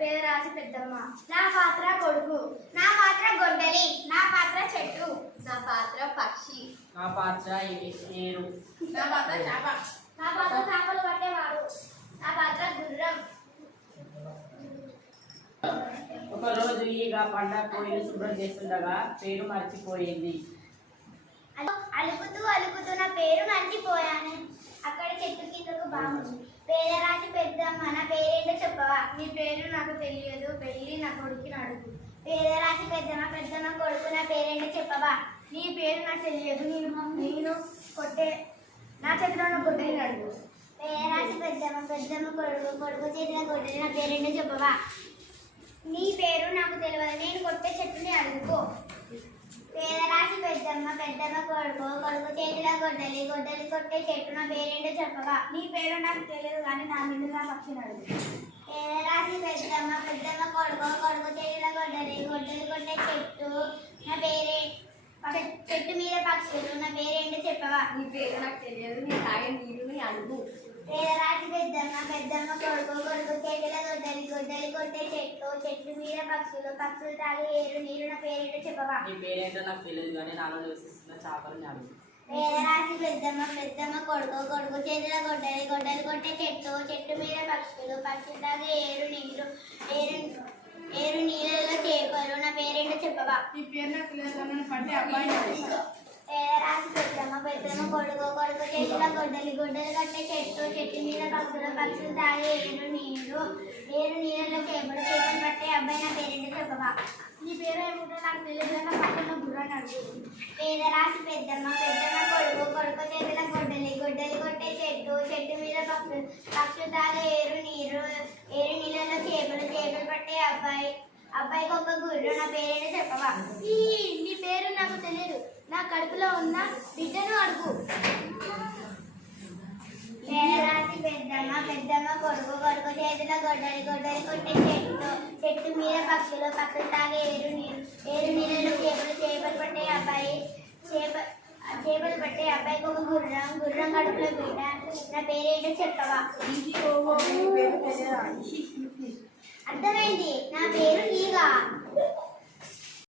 పేరు రాసి పెద్దమ్మ. నా పాత్ర కొడుకు. నా పాత్ర గొడ్డలి. నా పాత్ర చెట్టు. నా పాత్ర పక్షి. నా పాత్ర ఏరు. నా పాత్ర చేప. నా పాత్ర చేపలు పట్టేవాడు. నా పాత్ర గుర్రం. ఒకరోజు ఈగ పంట కోయిలు శుభ్రం చేస్తుండగా పేరు మర్చిపోయింది. అలుకుతూ అలుకుతూ నా పేరు మర్చిపోయాను. అక్కడ చెట్టు కిందకు బాగుంది. పేదరాశి పెద్దమ్మ, నా పేరేంటో చెప్పవా? నీ పేరు నాకు తెలియదు, వెళ్ళి నా కొడుకుని అడుగు. పేదరాశి పెద్దమ్మ, పెద్దమ్మ కొడుకు, నా పేరేంటో చెప్పవా? నీ పేరు నాకు తెలియదు, నేను కొట్టే నా చేతిలో ఉన్న గొడ్డలిని అడుగు. పేదరాశి పెద్దమ్మ, పెద్దమ్మ కొడుకు, కొడుకు చేతిలో గొడ్డలి, నా పేరేంటో చెప్పవా? నీ పేరు నాకు తెలియదు, నేను కొట్టే చెట్టుని అడుగుకో. పేదరాశి పెద్దమ్మ, పెద్దమ్మ కొడుకు, కొడుకు చేతిలో గొడ్డలి, గొడ్డలి కొట్టే చెట్టు, నా పేరేంటో చెప్పవా? నీ పేరు నాకు తెలియదు కానీ నా మీద నా పక్షిని అడుగు. పేదరాశి పెద్దమ్మ, పెద్దమ్మ కొడుకు, కొడుకు చేతిలో గొడ్డలి, గొడ్డలి కొట్టే చెట్టు, నా పేరే చెట్టు మీద పక్షులు, నా పేరేంటో చెప్పవా? నీ పేరు నాకు తెలియదు, నీ తాగే నీరుని అడుగు. పేదరాశి పెద్దమ్మ, పెద్దమ్మ కొడుకు, కొడుకు చేతిలో గొడ్డలి, గొడ్డలి కొట్టే చెట్టు, చెట్టు మీద పక్షులు, పక్షులు తాగే ఏరు నీరు, నా పేరేంటో చెప్పవా? నీ పేరేంటో నాకు తెలియదు కానీ నాలో నివసిస్తున్న చేపలని అడుగు. పేదరాశి పెద్దమ్మ, పెద్దమ్మ కొడుకు, కొడుకు చేతిలో గొడ్డలి, గొడ్డలి కొట్టే చెట్టు, చెట్టు మీద పక్షులు, పక్షులు తాగే ఏరు నీరు, ఏరు నీళ్ళలో చేపలు, నా పేరేంటో చెప్పవా? ఈ పేరు నాకు తెలియదు పట్టే అబ్బాయి. పేదరాశి పెద్దమ్మ, పెద్దమ్మ కొడుకు, కొడుకు చేతిలో గొడ్డలి, గొడ్డలి కట్టే చెట్టు, చెట్టు మీద పక్షులు, పక్షులు తాగే ఏరు నీరు, ఏరు నీళ్ళలో చేపలు, చేపలు పట్టే అబ్బాయి, నా పేరేంటో చెప్పవా? నీ పేరు ఏమిటో నాకు తెలియదు, నా పక్కన గుర్రాన్ని అడుగు. పేదరాశి పెద్దమ్మ, పెద్దమ్మ కొడుకు, కొడుకు చేతిలో గొడ్డలి, గొడ్డలి కొట్టే చెట్టు, చెట్టు మీద పక్షులు, పక్షులు తాగే ఏరు నీరు, ఏరు నీళ్ళలో చేపలు, చేపలు పట్టే అబ్బాయి, అబ్బాయికి ఒక గుర్రం, నా పేరేంటో చెప్పవా? నీ పేరు నాకు తెలియదు, నా కడుపులో ఉన్న బిడ్డను అడుగు. పేదరాశి పెద్దమ్మ, పెద్దమ్మ కొడుకు, కొడుకు చేతిలో గొడ్డలి, గొడ్డలి కొట్టే చెట్టు, చెట్టు మీద పక్షులు, పక్షులు తాగే ఏరు నీరు, ఏరు నీళ్ళలో చేపలు, చేపలు పట్టే అబ్బాయి, చేపలు పట్టే అబ్బాయికి ఒక గుర్రం, గుర్రం కడుపులో బిడ్డ, నా పేరేంటో చెప్పవా? అర్థమైంది, నా పేరు ఈగ.